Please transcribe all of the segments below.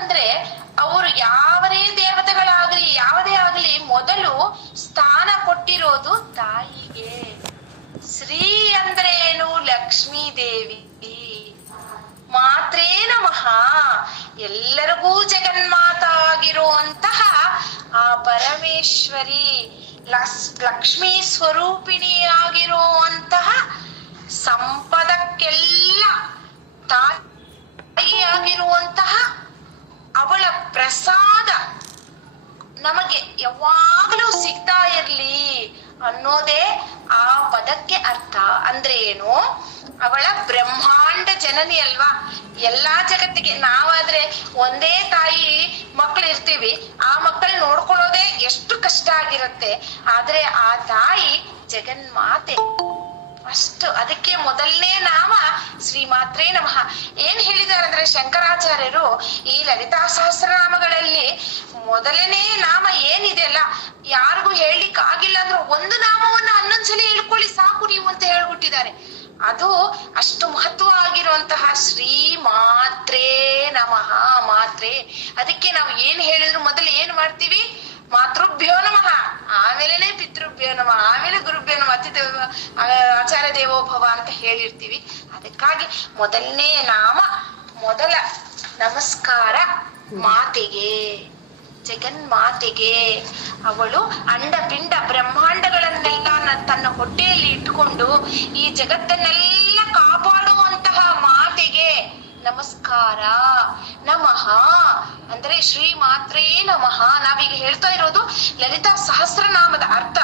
ಯಾಕಂದ್ರೆ ಅವರು ಯಾವರೇ ದೇವತೆಗಳಾಗ್ಲಿ, ಯಾವುದೇ ಆಗ್ಲಿ ಮೊದಲು ಸ್ಥಾನ ಕೊಟ್ಟಿರೋದು ತಾಯಿಗೆ. ಶ್ರೀ ಅಂದ್ರೇನು ಲಕ್ಷ್ಮೀ ದೇವಿ? ಮಾತ್ರೇ ನಮಃ. ಎಲ್ಲರಿಗೂ ಜಗನ್ಮಾತ ಆಗಿರುವಂತಹ ಆ ಪರಮೇಶ್ವರಿ ಲಕ್ಷ್ಮೀ ಸ್ವರೂಪಿಣಿ ಆಗಿರುವಂತಹ ಸಂಪದಕ್ಕೆಲ್ಲ ತಾಯಿಯಾಗಿರುವಂತಹ ಅವಳ ಪ್ರಸಾದ ನಮಗೆ ಯಾವಾಗಲೂ ಸಿಗ್ತಾ ಇರ್ಲಿ ಅನ್ನೋದೇ ಆ ಪದಕ್ಕೆ ಅರ್ಥ. ಅಂದ್ರೆ ಏನು? ಅವಳ ಬ್ರಹ್ಮಾಂಡ ಜನನಿ ಅಲ್ವಾ? ಎಲ್ಲಾ ಜಗತ್ತಿಗೆ ನಾವಾದ್ರೆ ಒಂದೇ ತಾಯಿ ಮಕ್ಕಳು ಇರ್ತೀವಿ. ಆ ಮಕ್ಕಳು ನೋಡ್ಕೊಳ್ಳೋದೇ ಎಷ್ಟು ಕಷ್ಟ ಆಗಿರುತ್ತೆ. ಆದ್ರೆ ಆ ತಾಯಿ ಜಗನ್ಮಾತೆ. ಅಷ್ಟು ಅದಕ್ಕೆ ಮೊದಲನೇ ನಾಮ ಶ್ರೀ ಮಾತ್ರೇ ನಮಃ. ಏನ್ ಹೇಳಿದಾರೆ ಅಂದ್ರೆ ಶಂಕರಾಚಾರ್ಯರು ಈ ಲಲಿತಾ ಸಹಸ್ರನಾಮಗಳಲ್ಲಿ ಮೊದಲನೇ ನಾಮ ಏನಿದೆ ಅಲ್ಲ, ಯಾರಿಗೂ ಹೇಳಲಿಕ್ಕೆ ಆಗಿಲ್ಲ ಅಂದ್ರೆ ಒಂದು ನಾಮವನ್ನ ಹನ್ನೊಂದ್ಸಲಿ ಹೇಳ್ಕೊಳ್ಳಿ ಸಾಕು ನೀವು ಅಂತ ಹೇಳ್ಬಿಟ್ಟಿದ್ದಾರೆ. ಅದು ಅಷ್ಟು ಮಹತ್ವ ಆಗಿರುವಂತಹ ಶ್ರೀ ಮಾತ್ರೇ ನಮಃ, ಮಾತ್ರೇ. ಅದಕ್ಕೆ ನಾವು ಏನ್ ಹೇಳಿದ್ರು ಮೊದಲು ಏನ್ ಮಾಡ್ತೀವಿ? ಮಾತೃಭ್ಯೋ ನಮಃ. ಆಮೇಲೆನೆ ಪಿತೃಭ್ಯ ನಮ ಆಮೇಲೆ ಗುರುಭ್ಯ ನಮ ಅತಿ ಆಚಾರ ದೇವೋಭವ ಅಂತ ಹೇಳಿರ್ತೀವಿ. ಅದಕ್ಕಾಗಿ ಮೊದಲನೇ ನಾಮ, ಮೊದಲ ನಮಸ್ಕಾರ ಮಾತೆಗೆ, ಜಗನ್ಮಾತೆಗೆ. ಅವಳು ಅಂಡ ಪಿಂಡ ಬ್ರಹ್ಮಾಂಡಗಳನ್ನೆಲ್ಲ ತನ್ನ ಹೊಟ್ಟೆಯಲ್ಲಿ ಇಟ್ಕೊಂಡು ಈ ಜಗತ್ತನ್ನೆಲ್ಲ ಕಾ ನಮಸ್ಕಾರ. ನಮಃ. ಅಂದ್ರೆ ಶ್ರೀ ಮಾತ್ರೇ ನಮಃ. ನಾವೀಗ ಹೇಳ್ತಾ ಇರೋದು ಲಲಿತಾ ಸಹಸ್ರನಾಮದ ಅರ್ಥ.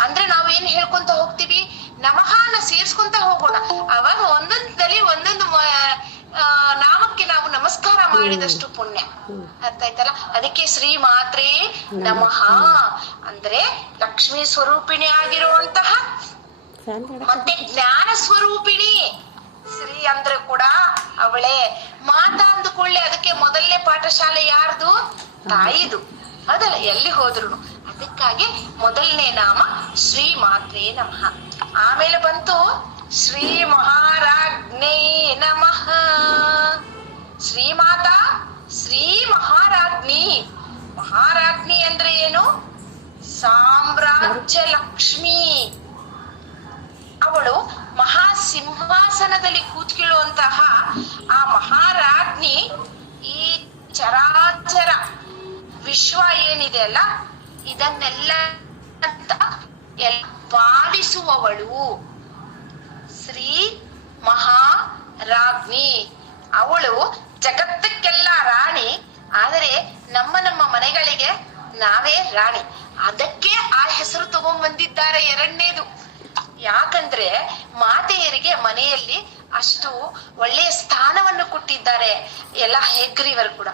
ಅಂದ್ರೆ ನಾವು ಏನ್ ಹೇಳ್ಕೊಂತ ಹೋಗ್ತೀವಿ? ನಮಃನ ಸೇರ್ಸ್ಕೊಂತ ಹೋಗೋಣ. ಅವಾಗ ಒಂದೊಂದಲ್ಲಿ ಒಂದೊಂದು ನಾಮಕ್ಕೆ ನಾವು ನಮಸ್ಕಾರ ಮಾಡಿದಷ್ಟು ಪುಣ್ಯ. ಅರ್ಥ ಆಯ್ತಲ್ಲ? ಅದಕ್ಕೆ ಶ್ರೀ ಮಾತ್ರೇ ನಮಃ. ಅಂದ್ರೆ ಲಕ್ಷ್ಮೀ ಸ್ವರೂಪಿಣಿ ಆಗಿರುವಂತಹ ಮತ್ತೆ ಜ್ಞಾನ ಸ್ವರೂಪಿಣಿ. ಶ್ರೀ ಅಂದ್ರೆ ಕೂಡ ಅವಳೇ. ಮಾತಾ ಕೂಡಲೇ ಅದಕ್ಕೆ ಮೊದಲನೇ ಪಾಠಶಾಲೆ ಯಾರ್ದು? ತಾಯಿದು. ಅದಲ್ಲ ಎಲ್ಲಿ ಹೋದ್ರು ಅದಕ್ಕಾಗಿ ಮೊದಲನೇ ನಾಮ ಶ್ರೀ ಮಾತ್ರೇ ನಮಃ. ಆಮೇಲೆ ಬಂತು ಶ್ರೀ ಮಹಾರಾಜ್ಞೇ ನಮಃ. ಶ್ರೀಮಾತಾ ಶ್ರೀ ಮಹಾರಾಜ್ಞಿ. ಮಹಾರಾಜ್ಞಿ ಅಂದ್ರೆ ಏನು? ಸಾಮ್ರಾಜ್ಯ ಲಕ್ಷ್ಮಿ. ಅವಳು ಮಹಾ ಸಿಂಹಾಸನದಲ್ಲಿ ಕೂತ್ಕೊಳ್ಳುವಂತಹ ಆ ಮಹಾರಾಜ್ಞಿ ಈ ಚರಾಚರ ವಿಶ್ವ ಏನಿದೆ ಅಲ್ಲ, ಇದನ್ನೆಲ್ಲ ಎಲ್- ಪಾಲಿಸುವವಳು. ಶ್ರೀ ಮಹಾರಾಜ್ಞಿ. ಅವಳು ಜಗತ್ತಕ್ಕೆಲ್ಲ ರಾಣಿ. ಆದರೆ ನಮ್ಮ ನಮ್ಮ ಮನೆಗಳಿಗೆ ನಾವೇ ರಾಣಿ. ಅದಕ್ಕೆ ಆ ಹೆಸರು ತಗೊಂಡ್ಬಂದಿದ್ದಾರೆ ಎರಡನೇದು. ಯಾಕಂದ್ರೆ ಮಾತೆಯರಿಗೆ ಮನೆಯಲ್ಲಿ ಅಷ್ಟು ಒಳ್ಳೆಯ ಸ್ಥಾನವನ್ನು ಕೊಟ್ಟಿದ್ದಾರೆ. ಎಲ್ಲ ಹೆಗ್ರಿವರು ಕೂಡ.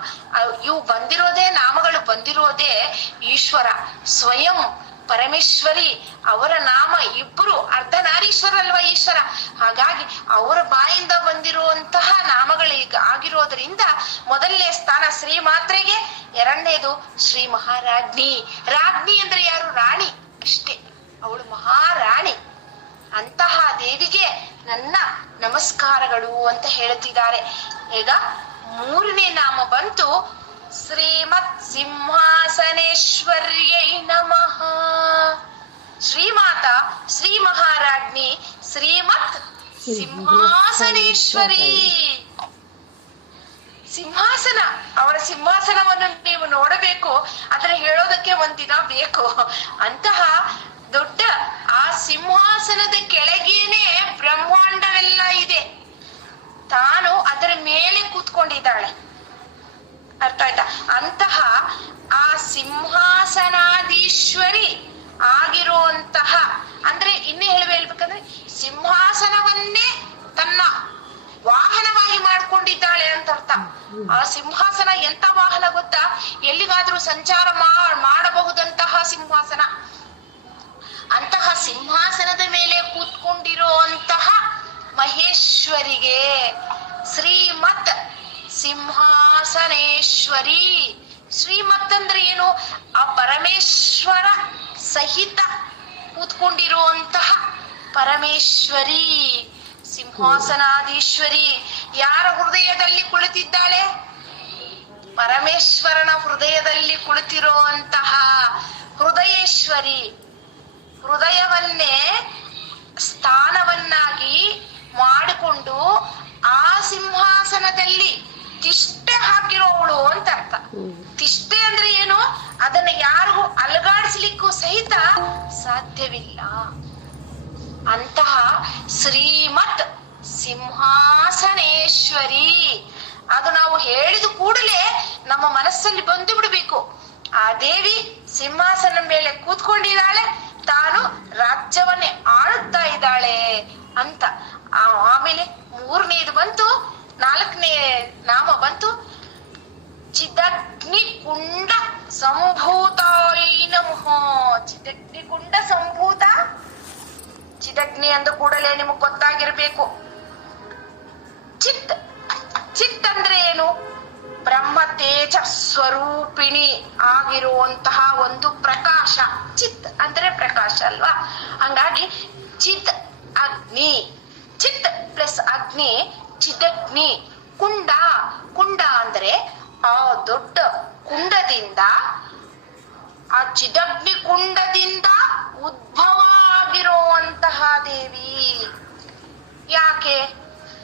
ಇವು ಬಂದಿರೋದೇ ನಾಮಗಳು, ಬಂದಿರೋದೇ ಈಶ್ವರ. ಸ್ವಯಂ ಪರಮೇಶ್ವರಿ ಅವರ ನಾಮ ಇಬ್ರು ಅರ್ಧನಾರೀಶ್ವರ ಅಲ್ವಾ ಈಶ್ವರ? ಹಾಗಾಗಿ ಅವರ ಬಾಯಿಂದ ಬಂದಿರುವಂತಹ ನಾಮಗಳು ಈಗ ಆಗಿರೋದ್ರಿಂದ ಮೊದಲನೇ ಸ್ಥಾನ ಶ್ರೀ ಮಾತ್ರೆಗೆ, ಎರಡನೇದು ಶ್ರೀ ಮಹಾರಾಜ್ಞಿ ರಾಜ್ಞಿ ಅಂದ್ರೆ ಯಾರು? ರಾಣಿ ಅಷ್ಟೇ ಅವಳು ಮಹಾರಾಣಿ ಅಂತಹ ದೇವಿಗೆ ನನ್ನ ನಮಸ್ಕಾರಗಳು ಅಂತ ಹೇಳುತ್ತಿದ್ದಾರೆ ಈಗ ಮೂರನೇ ನಾಮ ಬಂತು. ಶ್ರೀಮತ್ ಸಿಂಹಾಸನೇಶ್ವರ್ಯೈ ನಮಃ. ಶ್ರೀಮಾತ, ಶ್ರೀ ಮಹಾರಾಜ್ಞಿ ಶ್ರೀಮತ್ ಸಿಂಹಾಸನೇಶ್ವರಿ. ಸಿಂಹಾಸನ, ಅವರ ಸಿಂಹಾಸನವನ್ನು ನೀವು ನೋಡಬೇಕು. ಅದನ್ನ ಹೇಳೋದಕ್ಕೆ ಒಂದಿನ ದಿನ ಬೇಕು. ಅಂತಹ ದೊಡ್ಡ ಆ ಸಿಂಹಾಸನದ ಕೆಳಗೇನೆ ಬ್ರಹ್ಮಾಂಡವೆಲ್ಲ ಇದೆ. ತಾನು ಅದರ ಮೇಲೆ ಕೂತ್ಕೊಂಡಿದ್ದಾಳೆ. ಅರ್ಥ ಆಯ್ತಾ? ಅಂತಹ ಆ ಸಿಂಹಾಸನಾದೀಶ್ವರಿ ಆಗಿರುವಂತಹ, ಅಂದ್ರೆ ಇನ್ನೇ ಹೇಳುವ ಹೇಳ್ಬೇಕಂದ್ರೆ ಸಿಂಹಾಸನವನ್ನೇ ತನ್ನ ವಾಹನವಾಗಿ ಮಾಡ್ಕೊಂಡಿದ್ದಾಳೆ ಅಂತ ಅರ್ಥ. ಆ ಸಿಂಹಾಸನ ಎಂತ ವಾಹನ ಗೊತ್ತಾ? ಎಲ್ಲಿಗಾದ್ರೂ ಸಂಚಾರ ಮಾಡಬಹುದಂತಹ ಸಿಂಹಾಸನ. ಅಂತಹ ಸಿಂಹಾಸನದ ಮೇಲೆ ಕೂತ್ಕೊಂಡಿರುವಂತಹ ಮಹೇಶ್ವರಿಗೆ ಶ್ರೀಮತ್ ಸಿಂಹಾಸನೇಶ್ವರಿ. ಶ್ರೀಮತ್ ಅಂದ್ರೆ ಏನು? ಆ ಪರಮೇಶ್ವರ ಸಹಿತ ಕೂತ್ಕೊಂಡಿರುವಂತಹ ಪರಮೇಶ್ವರಿ ಸಿಂಹಾಸನಾದೀಶ್ವರಿ ಯಾರ ಹೃದಯದಲ್ಲಿ ಕುಳಿತಿದ್ದಾಳೆ? ಪರಮೇಶ್ವರನ ಹೃದಯದಲ್ಲಿ ಕುಳಿತಿರುವಂತಹ ಹೃದಯೇಶ್ವರಿ. ಹೃದಯವನ್ನೇ ಸ್ಥಾನವನ್ನಾಗಿ ಮಾಡಿಕೊಂಡು ಆ ಸಿಂಹಾಸನದಲ್ಲಿ ತಿಷ್ಟೆ ಹಾಕಿರೋವಳು ಅಂತ ಅರ್ಥ. ತಿಷ್ಟೆ ಅಂದ್ರೆ ಏನು? ಅದನ್ನ ಯಾರಿಗೂ ಅಲಗಾಡಿಸ್ಲಿಕ್ಕೂ ಸಹಿತ ಸಾಧ್ಯವಿಲ್ಲ. ಅಂತಹ ಶ್ರೀಮತ್ ಸಿಂಹಾಸನೇಶ್ವರಿ. ಅದು ನಾವು ಹೇಳಿದ ಕೂಡಲೇ ನಮ್ಮ ಮನಸ್ಸಲ್ಲಿ ಬಂದು ಬಿಡಬೇಕು. ಆ ದೇವಿ ಸಿಂಹಾಸನ ಮೇಲೆ ಕೂತ್ಕೊಂಡಿದ್ದಾಳೆ ತಾನು ರಾಜ್ಯವನ್ನೇ ಆಳುತ್ತಾ ಇದ್ದಾಳೆ ಅಂತ. ಆಮೇಲೆ ಮೂರನೇದು ಬಂತು, ನಾಲ್ಕನೇ ನಾಮ ಬಂತು. ಚಿದಗ್ನಿ ಕುಂಡ ಸಂಭೂತ ನಮಃ. ಚಿದಗ್ನಿ ಕುಂಡ ಸಂಭೂತ? ಚಿದಗ್ನಿ ಅಂದ ಕೂಡಲೇ ನಿಮಗ್ ಗೊತ್ತಾಗಿರ್ಬೇಕು. ಚಿತ್ ಚಿತ್ ಅಂದ್ರೆ ಏನು? ಬ್ರಹ್ಮ ತೇಜ ಸ್ವರೂಪಿಣಿ ಆಗಿರುವಂತಹ ಒಂದು ಪ್ರಕಾಶ, ಚಿತ್ ಅಂದ್ರೆ ಪ್ರಕಾಶ ಅಲ್ವಾ? ಹಂಗಾಗಿ ಚಿತ್ ಅಗ್ನಿ, ಚಿತ್ ಪ್ಲಸ್ ಅಗ್ನಿ, ಚಿದಗ್ನಿ, ಕುಂಡ. ಕುಂಡ ಅಂದ್ರೆ ಆ ದೊಡ್ಡ ಕುಂಡದಿಂದ, ಆ ಚಿದಗ್ನಿ ಕುಂಡದಿಂದ ಉದ್ಭವ ಆಗಿರುವಂತಹ ದೇವಿ. ಯಾಕೆ?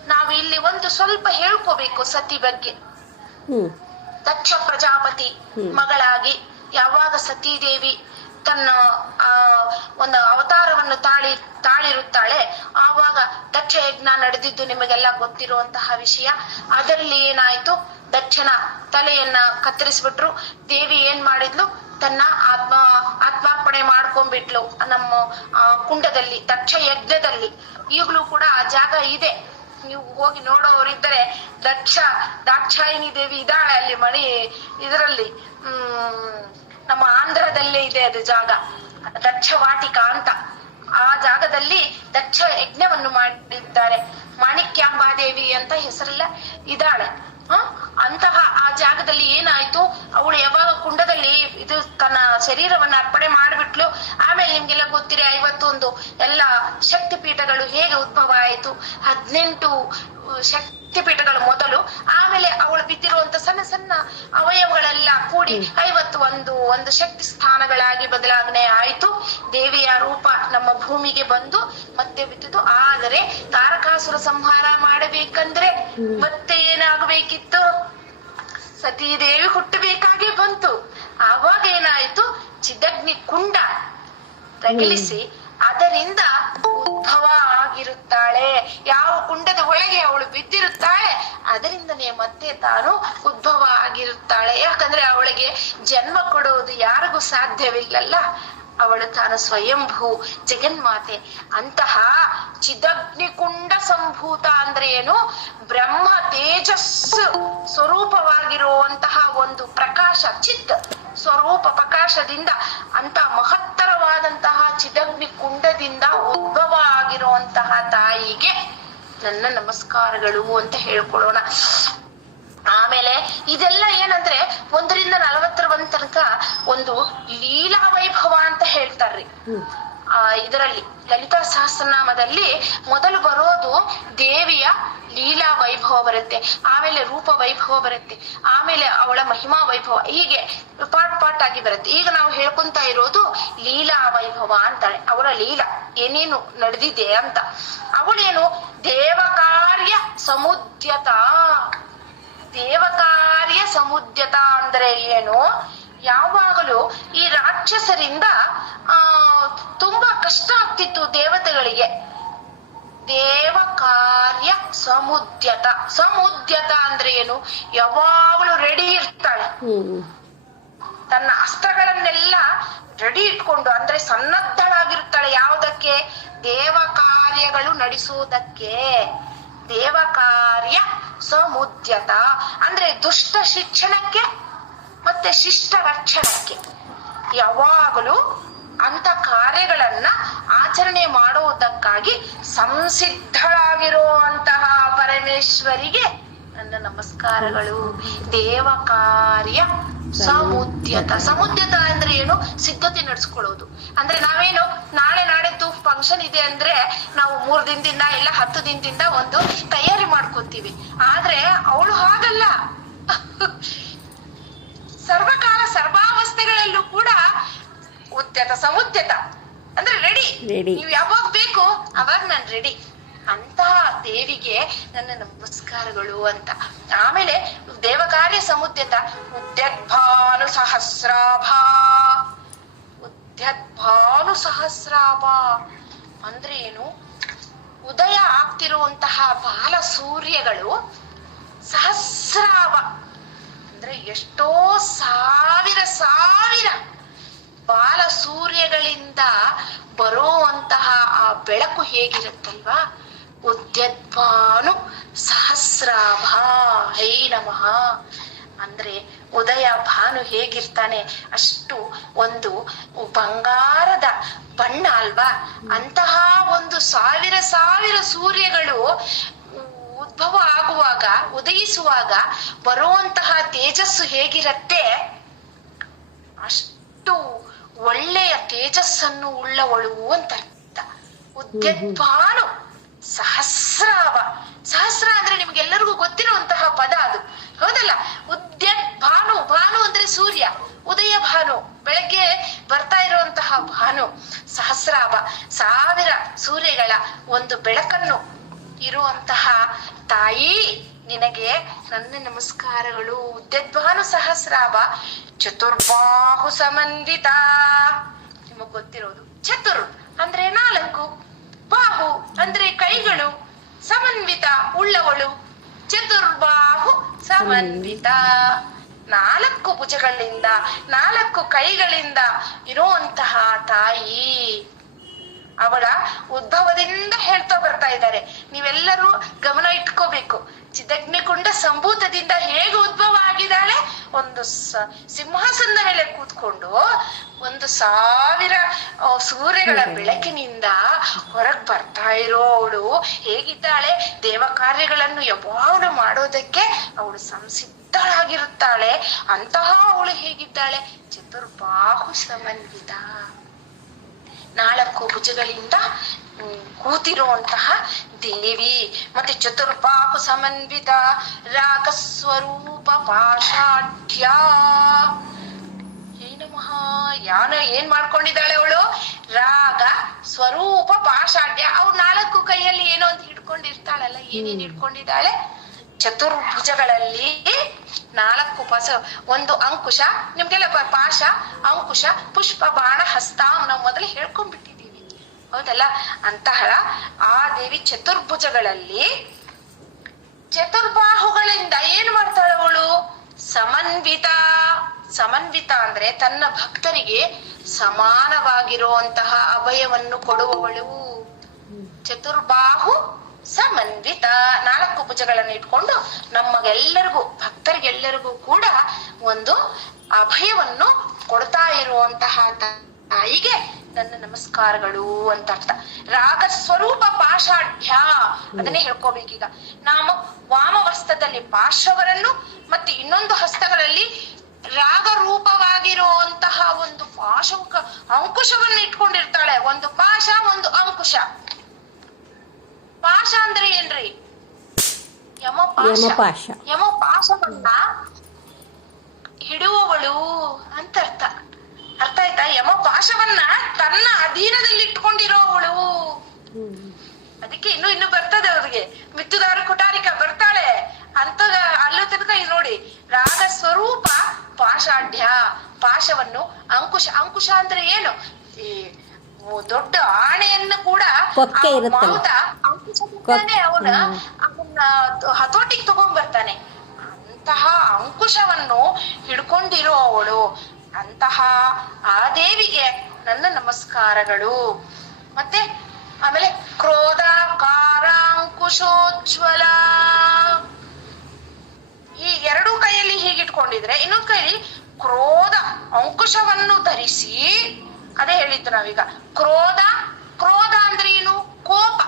ನಾವು ಇಲ್ಲಿ ಒಂದು ಸ್ವಲ್ಪ ಹೇಳ್ಕೋಬೇಕು ಸತಿ ಬಗ್ಗೆ. ದಕ್ಷ ಪ್ರಜಾಪತಿ ಮಗಳಾಗಿ ಯಾವಾಗ ಸತೀದೇವಿ ತನ್ನ ಆ ಒಂದು ಅವತಾರವನ್ನು ತಾಳಿ ತಾಳಿರುತ್ತಾಳೆ ಆವಾಗ ದಕ್ಷ ಯಜ್ಞ ನಡೆದಿದ್ದು ನಿಮಗೆಲ್ಲ ಗೊತ್ತಿರುವಂತಹ ವಿಷಯ. ಅದರಲ್ಲಿ ಏನಾಯ್ತು? ದಕ್ಷನ ತಲೆಯನ್ನ ಕತ್ತರಿಸ್ಬಿಟ್ರು. ದೇವಿ ಏನ್ ಮಾಡಿದ್ಲು? ತನ್ನ ಆತ್ಮ ಆತ್ಮಾರ್ಪಣೆ ಮಾಡ್ಕೊಂಡ್ಬಿಟ್ಲು ನಮ್ಮ ಕುಂಡದಲ್ಲಿ ದಕ್ಷ ಯಜ್ಞದಲ್ಲಿ. ಈಗಲೂ ಕೂಡ ಆ ಜಾಗ ಇದೆ. ನೀವು ಹೋಗಿ ನೋಡೋರಿದ್ದರೆ ದಕ್ಷ ದಾಕ್ಷಾಯಿನಿ ದೇವಿ ಇದ್ದಾಳೆ ಅಲ್ಲಿ ಮಣಿ, ಇದರಲ್ಲಿ, ಹ್ಮ್, ನಮ್ಮ ಆಂಧ್ರದಲ್ಲೇ ಇದೆ ಅದು ಜಾಗ. ದಕ್ಷ ವಾಟಿಕ ಅಂತ. ಆ ಜಾಗದಲ್ಲಿ ದಕ್ಷ ಯಜ್ಞವನ್ನು ಮಾಡಿದ್ದಾರೆ. ಮಾಣಿಕ್ಯಾಂಬಾದೇವಿ ಅಂತ ಹೆಸರೆಲ್ಲ, ಇದ್ದಾಳೆ? ಅಂತಹ ಆ ಜಾಗದಲ್ಲಿ ಏನಾಯ್ತು? ಅವಳು ಯಾವಾಗ ಕುಂಡದಲ್ಲಿ ಇದು ತನ್ನ ಶರೀರವನ್ನ ಅರ್ಪಣೆ ಮಾಡಿಬಿಟ್ಲು? ಆಮೇಲೆ ನಿಮ್ಗೆಲ್ಲ ಗೊತ್ತಿರಿ ಐವತ್ತೊಂದು ಎಲ್ಲ ಶಕ್ತಿ ಪೀಠಗಳು ಹೇಗೆ ಉದ್ಭವ ಆಯ್ತು? ಹದಿನೆಂಟು ಶಕ್ತಿ ಪೀಠಗಳು ಮೊದಲು ಆಮೇಲೆ ಅವಳು ಬಿದ್ದಿರುವಂತ ಸಣ್ಣ ಸಣ್ಣ ಅವಯವಗಳೆಲ್ಲ ಕೂಡಿ ಐವತ್ತು ಒಂದು ಒಂದು ಶಕ್ತಿ ಸ್ಥಾನಗಳಾಗಿ ಬದಲಾವಣೆ ಆಯಿತು. ದೇವಿಯ ರೂಪ ನಮ್ಮ ಭೂಮಿಗೆ ಬಂದು ಮತ್ತೆ ಬಿದ್ದಿತು. ಆದರೆ ತಾರಕಾಸುರ ಸಂಹಾರ ಮಾಡಬೇಕಂದ್ರೆ ಮತ್ತೆ ಏನಾಗಬೇಕಿತ್ತು? ಸತೀದೇವಿ ಹುಟ್ಟಬೇಕಾಗಿ ಬಂತು. ಆವಾಗ ಏನಾಯ್ತು? ಚಿದಗ್ನಿ ಕುಂಡ ರಗಿಲಿಸಿ ಅದರಿಂದ ಉದ್ಭವ ಆಗಿರುತ್ತಾಳೆ ಯಾವ ಕುಂಡದ ಒಳಗೆ ಅವಳು ಬಿದ್ದಿರುತ್ತಾಳೆ, ಅದರಿಂದನೇ ಮತ್ತೆ ತಾನು ಉದ್ಭವ ಆಗಿರುತ್ತಾಳೆ ಯಾಕಂದ್ರೆ ಅವಳಿಗೆ ಜನ್ಮ ಕೊಡುವುದು ಯಾರಿಗೂ ಸಾಧ್ಯವಿಲ್ಲಲ್ಲ. ಅವಳು ತಾನು ಸ್ವಯಂಭೂ ಜಗನ್ಮಾತೆ. ಅಂತಹ ಚಿದಗ್ನಿಕುಂಡ ಸಂಭೂತ ಅಂದ್ರೆ ಏನು? ಬ್ರಹ್ಮ ತೇಜಸ್ಸು ಸ್ವರೂಪವಾಗಿರುವಂತಹ ಒಂದು ಪ್ರಕಾಶ ಚಿತ್. ಸ್ವರೂಪ ಪ್ರಕಾಶದಿಂದ ಅಂತ ಮಹತ್ತರವಾದಂತಹ ಚಿದಗ್ನಿ ಕುಂಡದಿಂದ ಉದ್ಭವ ಆಗಿರುವಂತಹ ತಾಯಿಗೆ ನನ್ನ ನಮಸ್ಕಾರಗಳು ಅಂತ ಹೇಳ್ಕೊಳ್ಳೋಣ. ಆಮೇಲೆ ಇದೆಲ್ಲ ಏನಂದ್ರೆ ಒಂದರಿಂದ ನಲವತ್ತರ ತನಕ ಒಂದು ಲೀಲಾ ವೈಭವ ಅಂತ ಹೇಳ್ತಾರ್ರಿ. ಇದರಲ್ಲಿ ಲಲಿತಾ ಸಹಸ್ರನಾಮದಲ್ಲಿ ಮೊದಲು ಬರೋದು ದೇವಿಯ ಲೀಲಾ ವೈಭವ ಬರುತ್ತೆ, ಆಮೇಲೆ ರೂಪ ವೈಭವ ಬರುತ್ತೆ, ಆಮೇಲೆ ಅವಳ ಮಹಿಮಾ ವೈಭವ, ಹೀಗೆ ಪಾಟ್ ಪಾಟ್ ಆಗಿ ಬರುತ್ತೆ. ಈಗ ನಾವು ಹೇಳ್ಕೊಂತ ಇರೋದು ಲೀಲಾ ವೈಭವ ಅಂತಾಳೆ. ಅವಳ ಲೀಲಾ ಏನೇನು ನಡೆದಿದೆ ಅಂತ. ಅವಳೇನು ದೇವ ಕಾರ್ಯ ಸಮುದ್ಯತ, ದೇವಕಾರ್ಯ ಸಮುದ್ಯತ ಅಂದ್ರೆ ಏನು? ಯಾವಾಗಲೂ ಈ ರಾಕ್ಷಸರಿಂದ ಆ ತುಂಬಾ ಕಷ್ಟ ಆಗ್ತಿತ್ತು ದೇವತೆಗಳಿಗೆ. ದೇವ ಕಾರ್ಯ ಸಮುದ್ಯತ. ಸಮುದ್ಯತ ಅಂದ್ರೆ ಏನು? ಯಾವಾಗಲೂ ರೆಡಿ ಇರ್ತಾಳೆ. ತನ್ನ ಅಸ್ತ್ರಗಳನ್ನೆಲ್ಲ ರೆಡಿ ಇಟ್ಕೊಂಡು ಅಂದ್ರೆ ಸನ್ನದ್ಧಳಾಗಿರ್ತಾಳೆ ಯಾವುದಕ್ಕೆ? ದೇವ ಕಾರ್ಯಗಳು ನಡೆಸುವುದಕ್ಕೆ. ದೇವ ಕಾರ್ಯ ಸಮುದ್ಯತ. ಅಂದ್ರೆ ದುಷ್ಟ ಶಿಕ್ಷಣಕ್ಕೆ ಮತ್ತೆ ಶಿಷ್ಟ ರಕ್ಷಣಕ್ಕೆ ಯಾವಾಗಲೂ ಅಂತ ಕಾರ್ಯಗಳನ್ನ ಆಚರಣೆ ಮಾಡುವುದಕ್ಕಾಗಿ ಸಂಸಿದ್ಧಳಾಗಿರುವಂತಹ ಪರಮೇಶ್ವರಿಗೆ ನನ್ನ ನಮಸ್ಕಾರಗಳು. ದೇವ ಕಾರ್ಯ ಸಮುದ್ಯತ. ಸಮುದ್ಯತ ಅಂದ್ರೆ ಏನು? ಸಿದ್ಧತೆ ನಡೆಸ್ಕೊಳ್ಳೋದು. ಅಂದ್ರೆ ನಾವೇನು? ನಾಳೆ ನಾಡಿದ್ದು ಫಂಕ್ಷನ್ ಇದೆ ಅಂದ್ರೆ ನಾವು ಮೂರ್ ದಿನದಿಂದ ಇಲ್ಲ ಹತ್ತು ದಿನದಿಂದ ಒಂದು ತಯಾರಿ ಮಾಡ್ಕೊತೀವಿ. ಆದ್ರೆ ಅವಳು ಹಾಗಲ್ಲ. ಸರ್ವಕಾಲ ಸರ್ವಾವಸ್ಥೆಗಳಲ್ಲೂ ಕೂಡ ಉದ್ಯತ ಸಮುದ್ಯತ. ಅಂದ್ರೆ ರೆಡಿ ನೀವು ಯಾವಾಗ ಬೇಕು ಅವಾಗ ನಾನು ರೆಡಿ ಅಂತ ದೇವಿಗೆ ನನ್ನ ನಮಸ್ಕಾರಗಳು ಅಂತ. ಆಮೇಲೆ ದೇವಕಾರ್ಯ ಸಮುದ್ಯತ ಉದ್ಯದ್ಭಾನು ಸಹಸ್ರಾಭ. ಉದ್ಯದ್ಭಾನು ಸಹಸ್ರಾಭಾ ಅಂದ್ರೆ ಏನು? ಉದಯ ಆಗ್ತಿರುವಂತಹ ಬಾಲ ಸೂರ್ಯಗಳು ಸಹಸ್ರಾಭ. ಅಂದ್ರೆ ಎಷ್ಟೋ ಸಾವಿರ ಸಾವಿರ ಬಾಲ ಸೂರ್ಯಗಳಿಂದ ಬರುವಂತಹ ಆ ಬೆಳಕು ಹೇಗಿರುತ್ತಲ್ವಾ? ಉದ್ಯದ್ವಾನು ಸಹಸ್ರಾಭ ಹೈ ನಮಃ. ಅಂದ್ರೆ ಉದಯ ಭಾನು ಹೇಗಿರ್ತಾನೆ ಅಷ್ಟು ಒಂದು ಬಂಗಾರದ ಬಣ್ಣ ಅಲ್ವಾ? ಅಂತಹ ಒಂದು ಸಾವಿರ ಸಾವಿರ ಸೂರ್ಯಗಳು ಉದ್ಭವ ಆಗುವಾಗ, ಉದಯಿಸುವಾಗ ಬರುವಂತಹ ತೇಜಸ್ಸು ಹೇಗಿರತ್ತೆ? ಅಷ್ಟು ಒಳ್ಳೆಯ ತೇಜಸ್ಸನ್ನು ಉಳ್ಳವಳು ಅಂತ ಅರ್ಥ. ಉದ್ಯದ್ಭಾನು, ಸಹಸ್ರಾವ. ಸಹಸ್ರ ಅಂದ್ರೆ ನಿಮ್ಗೆಲ್ಲರಿಗೂ ಗೊತ್ತಿರುವಂತಹ ಪದ ಅದು. ಹೌದಲ್ಲ? ಉದ್ಯತ್ ಭಾನು ಭಾನು ಅಂದ್ರೆ ಸೂರ್ಯ, ಉದಯ ಭಾನು, ಬೆಳಗ್ಗೆ ಬರ್ತಾ ಇರುವಂತಹ ಭಾನು ಸಹಸ್ರಾಭ ಸಾವಿರ ಸೂರ್ಯಗಳ ಒಂದು ಬೆಳಕನ್ನು ಇರುವಂತಹ ತಾಯಿ, ನಿನಗೆ ನನ್ನ ನಮಸ್ಕಾರಗಳು. ಉದ್ಯದ್ಭಾನು ಸಹಸ್ರಾಭ ಚತುರ್ಬಾಹು ಸಮನ್ವಿತ ನಿಮಗ್ ಗೊತ್ತಿರೋದು? ಚತುರ್ ಅಂದ್ರೆ ನಾಲ್ಕು, ಬಾಹು ಅಂದ್ರೆ ಕೈಗಳು, ಸಮನ್ವಿತ ಉಳ್ಳವಳು, ಚತುರ್ಬಾಹು ಸಮನ್ವಿತ. ನಾಲ್ಕು ಭುಜಗಳಿಂದ, ನಾಲ್ಕು ಕೈಗಳಿಂದ ಇರುವಂತಹ ತಾಯಿ. ಅವಳ ಉದ್ಭವದಿಂದ ಹೇಳ್ತಾ ಬರ್ತಾ ಇದ್ದಾರೆ. ನೀವೆಲ್ಲರೂ ಗಮನ ಇಟ್ಕೋಬೇಕು. ಚಿದಗ್ನಿಕುಂಡ ಸಂಭೂತದಿಂದ ಹೇಗೆ ಉದ್ಭವ ಆಗಿದ್ದಾಳೆ? ಒಂದು ಸಿಂಹಾಸನದ ಮೇಲೆ ಕೂತ್ಕೊಂಡು ಒಂದು ಸಾವಿರ ಸೂರ್ಯಗಳ ಬೆಳಕಿನಿಂದ ಹೊರಗ್ ಬರ್ತಾ ಇರೋ ಅವಳು ಹೇಗಿದ್ದಾಳೆ? ದೇವ ಕಾರ್ಯಗಳನ್ನು ಯಾವಾಗಲೂ ಮಾಡೋದಕ್ಕೆ ಅವಳು ಸಂಸಿದ್ಧಳಾಗಿರುತ್ತಾಳೆ. ಅಂತಹ ಅವಳು ಹೇಗಿದ್ದಾಳೆ? ಚತುರ್ಬಾಹು ಸಮನ್ವಿತ. ನಾಲ್ಕು ಭುಜಗಳಿಂದ ಹ್ಮ್, ಕೂತಿರುವಂತಹ ದೇವಿ. ಮತ್ತೆ ಚತುರ್ಪಾಪ ಸಮನ್ವಿತ ರಾಗ ಸ್ವರೂಪ ಪಾಷಾಢ್ಯ ಏನು ಮಹಾ ಯಾನ ಏನ್ ಮಾಡ್ಕೊಂಡಿದ್ದಾಳೆ ಅವಳು? ರಾಗ ಸ್ವರೂಪ ಪಾಷಾಢ್ಯ ಅವ್ರು ನಾಲ್ಕು ಕೈಯಲ್ಲಿ ಏನೋ ಅಂತ ಹಿಡ್ಕೊಂಡಿರ್ತಾಳಲ್ಲ ಏನೇನ್ ಹಿಡ್ಕೊಂಡಿದ್ದಾಳೆ? ಚತುರ್ಭುಜಗಳಲ್ಲಿ ನಾಲ್ಕು ಪಸ ಒಂದು ಅಂಕುಶ ನಿಮ್ಗೆಲ್ಲ ಪಾಶ ಅಂಕುಶ ಪುಷ್ಪ ಬಾಣ ಹಸ್ತ ನಾವು ಮೊದಲು ಹೇಳ್ಕೊಂಡ್ಬಿಟ್ಟಿದ್ದೀವಿ. ಹೌದಲ್ಲ? ಅಂತಹ ಆ ದೇವಿ ಚತುರ್ಭುಜಗಳಲ್ಲಿ ಚತುರ್ಬಾಹುಗಳಿಂದ ಏನ್ ಮಾಡ್ತಾಳೆ ಅವಳು? ಸಮನ್ವಿತ. ಸಮನ್ವಿತ ಅಂದ್ರೆ ತನ್ನ ಭಕ್ತರಿಗೆ ಸಮಾನವಾಗಿರುವಂತಹ ಅಭಯವನ್ನು ಕೊಡುವವಳು. ಚತುರ್ಬಾಹು ಸಮನ್ವಿತ. ನಾಲ್ಕು ಭುಜಗಳನ್ನು ಇಟ್ಕೊಂಡು ನಮಗೆಲ್ಲರಿಗೂ, ಭಕ್ತರಿಗೆಲ್ಲರಿಗೂ ಕೂಡ ಒಂದು ಅಭಯವನ್ನು ಕೊಡ್ತಾ ಇರುವಂತಹ ತಾಯಿಗೆ ನನ್ನ ನಮಸ್ಕಾರಗಳು ಅಂತ ಅರ್ಥ. ರಾಗ ಸ್ವರೂಪ ಪಾಷಾಢ್ಯ ಅದನ್ನೇ ಹೇಳ್ಕೋಬೇಕೀಗ. ನಾವು ವಾಮವಸ್ತದಲ್ಲಿ ಪಾರ್ಶ್ವವರನ್ನು ಮತ್ತೆ ಇನ್ನೊಂದು ಹಸ್ತಗಳಲ್ಲಿ ರಾಗ ರೂಪವಾಗಿರುವಂತಹ ಒಂದು ಪಾಶ ಅಂಕುಶವನ್ನು ಇಟ್ಕೊಂಡಿರ್ತಾಳೆ. ಒಂದು ಪಾಶ, ಒಂದು ಅಂಕುಶ. ಪಾಶ ಅಂದ್ರೆ ಏನ್ರಿ? ಯಮಪಾಶ ಯಮಪಾಶ ಯಮಪಾಶವನ್ನ ಹಿಡುವವಳು ಅಂತ ಅರ್ಥ. ಅರ್ಥ ಆಯ್ತಾ? ಯಮಪಾಶವನ್ನ ತನ್ನ ಅಧೀನದಲ್ಲಿ ಇಟ್ಕೊಂಡಿರೋವಳು. ಅದಕ್ಕೆ ಇನ್ನು ಇನ್ನು ಬರ್ತದೆ ಅವ್ರಿಗೆ. ಮಿತ್ತುದಾರ ಕುಟಾರಿಕ ಬರ್ತಾಳೆ. ಅಂತ ಅಲ್ಲೂ ತನಕ ನೋಡಿ. ರಾಗ ಸ್ವರೂಪ ಪಾಷಾಢ್ಯ. ಪಾಶವನ್ನು ಅಂಕುಶ ಅಂಕುಶ ಅಂದ್ರೆ ಏನು? ಈ ದೊಡ್ಡ ಆಣೆಯನ್ನು ಕೂಡ ಕೊಕ್ಕೆ ಅವನ. ಅವನ್ನ ಹತೋಟಿಗೆ ತಗೊಂಡ್ ಬರ್ತಾನೆ ಅಂತಹ ಅಂಕುಶವನ್ನು ಹಿಡ್ಕೊಂಡಿರೋ ಅವಳು. ಅಂತಹ ಆ ದೇವಿಗೆ ನನ್ನ ನಮಸ್ಕಾರಗಳು. ಮತ್ತೆ ಆಮೇಲೆ ಕ್ರೋಧ ಕಾರ ಅಂಕುಶೋಜ್ವಲ ಈ ಎರಡೂ ಕೈಯಲ್ಲಿ ಹೀಗಿಟ್ಕೊಂಡಿದ್ರೆ ಇನ್ನೊಂದ್ ಕೈಯಲ್ಲಿ ಕ್ರೋಧ ಅಂಕುಶವನ್ನು ಧರಿಸಿ ಅದೇ ಹೇಳಿದ್ದು ನಾವೀಗ. ಕ್ರೋಧ ಕ್ರೋಧ ಅಂದ್ರೆ ಏನು? ಕೋಪ.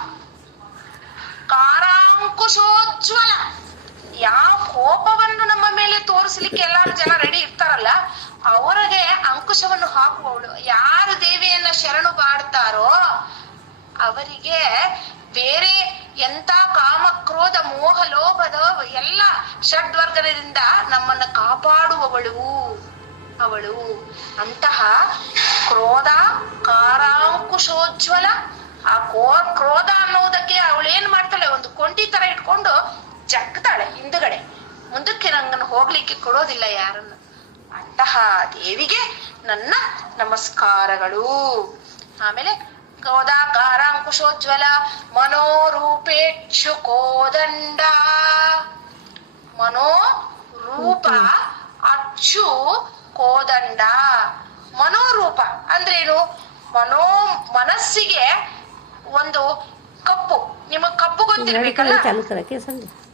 ಕಾರಾಂಕುಶೋಜ್ವಲ. ಯಾವ ಕೋಪವನ್ನು ನಮ್ಮ ಮೇಲೆ ತೋರಿಸ್ಲಿಕ್ಕೆ ಎಲ್ಲಾರು ಜನ ರೆಡಿ ಇರ್ತಾರಲ್ಲ, ಅವರಿಗೆ ಅಂಕುಶವನ್ನು ಹಾಕುವವಳು. ಯಾರು ದೇವಿಯನ್ನ ಶರಣು ಬಾಡ್ತಾರೋ ಅವರಿಗೆ ಬೇರೆ ಎಂತ ಕಾಮ, ಕ್ರೋಧ, ಮೋಹ, ಲೋಭದ ಎಲ್ಲ ಷಡ್ವರ್ಗದಿಂದ ನಮ್ಮನ್ನ ಕಾಪಾಡುವವಳು, ಅವಳು. ಅಂತಹ ಕ್ರೋಧ ಕಾರಾಂಕುಶೋಜ್ವಲ. ಆ ಕೋ ಕ್ರೋಧ ಅನ್ನೋದಕ್ಕೆ ಅವಳು ಏನ್ ಮಾಡ್ತಾಳೆ? ಒಂದು ಕೊಂಡಿ ತರ ಇಟ್ಕೊಂಡು ಜಗ್ತಾಳೆ ಹಿಂದುಗಡೆ. ಮುಂದಕ್ಕೆ ನಂಗನ್ನು ಹೋಗ್ಲಿಕ್ಕೆ ಕೊಡೋದಿಲ್ಲ ಯಾರನ್ನು. ಅಂತಹ ದೇವಿಗೆ ನನ್ನ ನಮಸ್ಕಾರಗಳು. ಆಮೇಲೆ ಕ್ರೋಧಾಕಾರ ಅಂಕುಶೋಜ್ವಲ ಮನೋರೂಪೇಕ್ಷು ಕೋದಂಡ ಮನೋ ರೂಪ ಅಚ್ಚು ಕೋದಂಡ. ಮನೋರೂಪ ಅಂದ್ರೆ ಏನು ಮನೋ ಮನಸ್ಸಿಗೆ ಒಂದು ಕಪ್ಪು. ನಿಮಗ್ ಕಪ್ಪು ಗೊತ್ತಿರ್ಬೇಕಲ್ಲ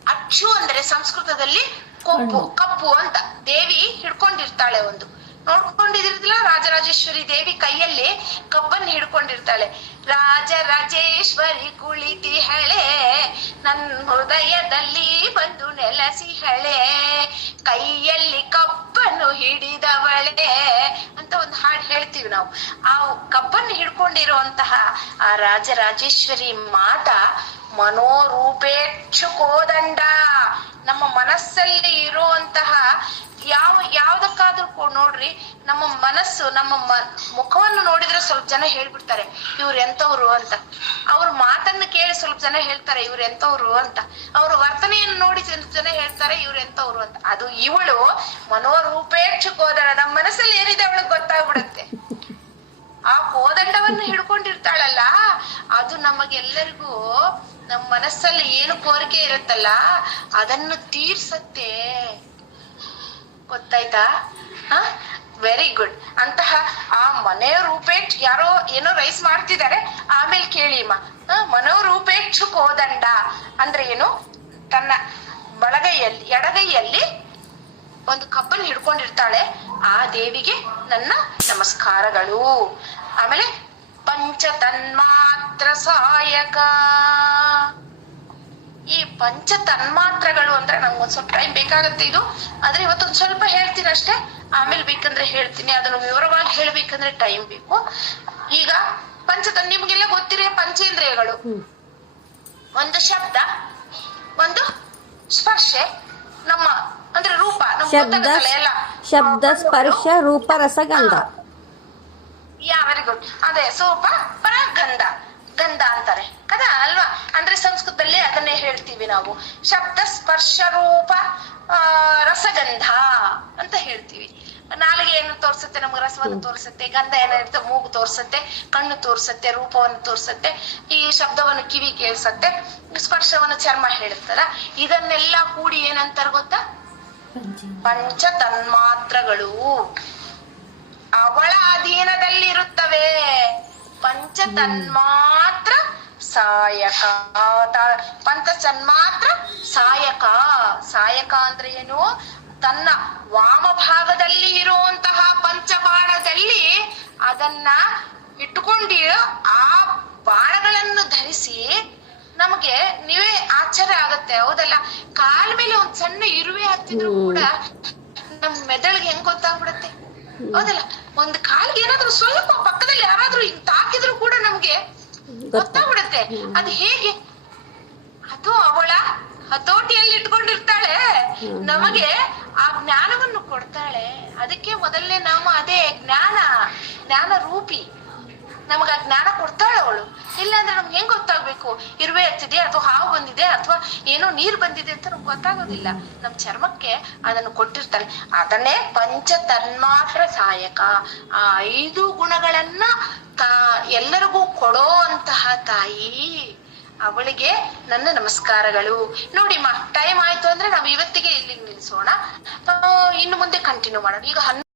ಅಚ್ಚು ಅಂದ್ರೆ ಸಂಸ್ಕೃತದಲ್ಲಿ ಕೊಪ್ಪು ಕಪ್ಪು ಅಂತ ದೇವಿ ಹಿಡ್ಕೊಂಡಿರ್ತಾಳೆ ಒಂದು. ನೋಡ್ಕೊಂಡಿದಿರ್ತಿಲ್ಲ ರಾಜರಾಜೇಶ್ವರಿ ದೇವಿ ಕೈಯಲ್ಲಿ ಕಬ್ಬನ್ನು ಹಿಡ್ಕೊಂಡಿರ್ತಾಳೆ. ರಾಜರಾಜೇಶ್ವರಿ ಕುಳಿತಿಹಳೆ ನನ್ನ ಹೃದಯದಲ್ಲಿ ಬಂದು ನೆಲಸಿ ನೆಲಸಿಹಳೆ ಕೈಯಲ್ಲಿ ಕಬ್ಬು ಕಬ್ಬನ್ನು ಹಿಡಿದವಳೆ ಅಂತ ಒಂದು ಹಾಡು ಹೇಳ್ತೀವಿ ನಾವು. ಆ ಕಬ್ಬನ್ನು ಹಿಡ್ಕೊಂಡಿರುವಂತಹ ಆ ರಾಜರಾಜೇಶ್ವರಿ ಮಾತ ಮನೋರೂಪೇಕ್ಷು ಕೋದಂಡ. ನಮ್ಮ ಮನಸ್ಸಲ್ಲಿ ಇರುವಂತಹ ಯಾವ, ಯಾವ್ದಕ್ಕಾದ್ರೂ ನೋಡ್ರಿ, ನಮ್ಮ ಮನಸ್ಸು, ನಮ್ಮ ಮುಖವನ್ನು ನೋಡಿದ್ರೆ ಸ್ವಲ್ಪ ಜನ ಹೇಳ್ಬಿಡ್ತಾರೆ, ಇವ್ರು ಎಂತವ್ರು ಅಂತ. ಅವ್ರ ಮಾತನ್ನ ಕೇಳಿ ಸ್ವಲ್ಪ ಜನ ಹೇಳ್ತಾರೆ, ಇವ್ರು ಎಂತವ್ರು ಅಂತ. ಅವ್ರ ವರ್ತನೆಯನ್ನು ನೋಡಿ ಸ್ವಲ್ಪ ಜನ ಹೇಳ್ತಾರೆ, ಇವ್ರು ಎಂತವ್ರು ಅಂತ. ಅದು ಇವಳು ಮನೋರೂಪೇಕ್ಷೆ ನಮ್ಮ ಮನಸ್ಸಲ್ಲಿ ಏನಿದೆ ಅವಳಿಗೆ ಗೊತ್ತಾಗ್ಬಿಡುತ್ತೆ. ಆ ಕೋದಂಡವನ್ನು ಹಿಡ್ಕೊಂಡಿರ್ತಾಳಲ್ಲ, ಅದು ನಮಗೆಲ್ಲರಿಗೂ ನಮ್ಮ ಮನಸ್ಸಲ್ಲಿ ಏನು ಕೋರಿಕೆ ಇರುತ್ತಲ್ಲ, ಅದನ್ನು ತೀರ್ಸತ್ತೆ. ಗೊತ್ತಾಯ್ತಾ? ವೆರಿ ಗುಡ್ ಅಂತಹ ಆ ಮನೆಯ ರೂಪೇಟ್ ಯಾರೋ ಏನೋ ರೈಸ್ ಮಾಡ್ತಿದ್ದಾರೆ, ಆಮೇಲೆ ಕೇಳಿಮ್ಮ ಮನೋರೂಪೇಕ್ಷ ಕೋದಂಡ ಅಂದ್ರೆ ಏನು? ತನ್ನ ಬಳಗೈಯಲ್ಲಿ, ಎಡಗೈಯಲ್ಲಿ ಒಂದು ಕಬ್ಬನ್ನು ಹಿಡ್ಕೊಂಡಿರ್ತಾಳೆ, ಆ ದೇವಿಗೆ ನನ್ನ ನಮಸ್ಕಾರಗಳು. ಆಮೇಲೆ ಪಂಚ ತನ್ಮಾತ್ರ ಸಹಾಯಕ ಈ ಪಂಚ ತನ್ಮಾತ್ರಗಳು ಅಂದ್ರೆ ನಂಗೆ ಒಂದ್ ಸ್ವಲ್ಪ ಟೈಮ್ ಬೇಕಾಗತ್ತೆ ಇದು. ಆದ್ರೆ ಇವತ್ತೊಂದ್ ಸ್ವಲ್ಪ ಹೇಳ್ತೀನಿ ಅಷ್ಟೇ. ಆಮೇಲೆ ಬೇಕಂದ್ರೆ ಹೇಳ್ತೀನಿ. ಅದನ್ನು ವಿವರವಾಗಿ ಹೇಳ್ಬೇಕಂದ್ರೆ ಟೈಮ್ ಬೇಕು. ಈಗ ಪಂಚ ತನ್ ನಿಮ್ಗೆಲ್ಲ ಗೊತ್ತಿರೋ ಪಂಚೇಂದ್ರಿಯಗಳು. ಒಂದು ಶಬ್ದ ಒಂದು ಸ್ಪರ್ಶೆ ನಮ್ಮ ಅಂದ್ರೆ ರೂಪ ನಮ್ಗೆ ಶಬ್ದ ಗೊತ್ತಾಗುತ್ತಲ್ಲ ಎಲ್ಲ. ಶಬ್ದ ಸ್ಪರ್ಶ ರೂಪ ರಸಗಂಧ. ಯಾ ವೆರಿ ಗುಡ್ ಅದೇ ಸೋಪ ಪರ ಗಂಧ. ಗಂಧ ಅಂತಾರೆ. ಕದ? ಅಲ್ವಾ? ಅಂದ್ರೆ ಸಂಸ್ಕೃತದಲ್ಲಿ ಅದನ್ನೇ ಹೇಳ್ತೀವಿ ನಾವು. ಶಬ್ದ ಸ್ಪರ್ಶ ರೂಪ ಆ, ರಸಗಂಧ ಅಂತ ಹೇಳ್ತೀವಿ. ನಾಲಿಗೆ ಏನು ತೋರಿಸುತ್ತೆ? ನಮ್ಗೆ ರಸವನ್ನು ತೋರಿಸುತ್ತೆ. ಗಂಧ ಏನಿರುತ್ತೆ ಮೂಗು ತೋರಿಸುತ್ತೆ ಕಣ್ಣು ತೋರಿಸುತ್ತೆ ರೂಪವನ್ನು ತೋರಿಸುತ್ತೆ ಈ ಶಬ್ದವನ್ನು ಕಿವಿ ಕೇಳಿಸುತ್ತೆ ಸ್ಪರ್ಶವನ್ನು ಚರ್ಮ ಹೇಳುತ್ತಲ್ಲ ಇದನ್ನೆಲ್ಲ ಕೂಡಿ ಏನಂತಾರೆ ಗೊತ್ತಾ? ಪಂಚ ತನ್ಮಾತ್ರಗಳು ಅವಳ ಅಧೀನದಲ್ಲಿರುತ್ತವೆ. ಪಂಚ ತನ್ಮಾತ್ರ ಸಾಯಕ ತ- ಪಂಚ ತನ್ಮಾತ್ರ ಸಾಯಕ. ಸಾಯಕ ಅಂದ್ರೆ ಏನು? ತನ್ನ ವಾಮ ಭಾಗದಲ್ಲಿ ಇರುವಂತಹ ಪಂಚಬಾಣದಲ್ಲಿ ಅದನ್ನ ಇಟ್ಟುಕೊಂಡು ಆ ಬಾಣಗಳನ್ನು ಧರಿಸಿ ನಮಗೆ ನೀವೇ ಆಶ್ಚರ್ಯ ಆಗತ್ತೆ. ಹೌದಲ್ಲ? ಕಾಲ್ ಮೇಲೆ ಒಂದ್ ಸಣ್ಣ ಇರುವೆ ಹತ್ತಿದ್ರು ಕೂಡ ನಮ್ ಮೆದಳಿಗೆ ಹೆಂಗ್ ಗೊತ್ತಾಗ್ಬಿಡತ್ತೆ? ಹೌದಲ್ಲ ಒಂದ್ ಕಾಲ್ಗೆ ಏನಾದ್ರು ಸ್ವಲ್ಪ ಪಕ್ಕದಲ್ಲಿ ಯಾರಾದ್ರೂ ಹಿಂಗ್ ತಾಕಿದ್ರು ಕೂಡ ನಮ್ಗೆ ಗೊತ್ತಾಗ್ಬಿಡತ್ತೆ. ಅದು ಹೇಗೆ? ಅದು ಅವಳ ಹತೋಟಿಯಲ್ಲಿ ಇಟ್ಕೊಂಡಿರ್ತಾಳೆ. ನಮಗೆ ಆ ಜ್ಞಾನವನ್ನು ಕೊಡ್ತಾಳೆ. ಅದಕ್ಕೆ ಮೊದಲನೇ ನಾಮ ಅದೇ ಜ್ಞಾನ ಜ್ಞಾನ ರೂಪಿ ನಮಗ ಜ್ಞಾನ ಕೊಡ್ತಾಳೆ ಅವಳು. ಇಲ್ಲಾಂದ್ರೆ ನಮ್ಗೆ ಹೆಂಗ್ ಗೊತ್ತಾಗ್ಬೇಕು? ಇರುವೆ ಹತ್ತಿದೆ ಅಥವಾ ಹಾವು ಬಂದಿದೆ, ಅಥವಾ ಏನೋ ನೀರ್ ಬಂದಿದೆ ಅಂತ ನಮ್ಗೆ ಗೊತ್ತಾಗೋದಿಲ್ಲ. ನಮ್ ಚರ್ಮಕ್ಕೆ ಅದನ್ನು ಕೊಟ್ಟಿರ್ತಾಳೆ. ಅದನ್ನೇ ಪಂಚ ತನ್ಮಾತ್ರ ಸಹಾಯಕ. ಆ ಐದು ಗುಣಗಳನ್ನ ತಾ ಎಲ್ಲರಿಗೂ ಕೊಡೋ ಅಂತಹ ತಾಯಿ ಅವಳಿಗೆ ನನ್ನ ನಮಸ್ಕಾರಗಳು. ನೋಡಿಮ್ಮ ಟೈಮ್ ಆಯ್ತು ಅಂದ್ರೆ ನಾವು ಇವತ್ತಿಗೆ ಇಲ್ಲಿಗೆ ನಿಲ್ಸೋಣ. ಇನ್ನು ಮುಂದೆ ಕಂಟಿನ್ಯೂ ಮಾಡೋಣ. ಈಗ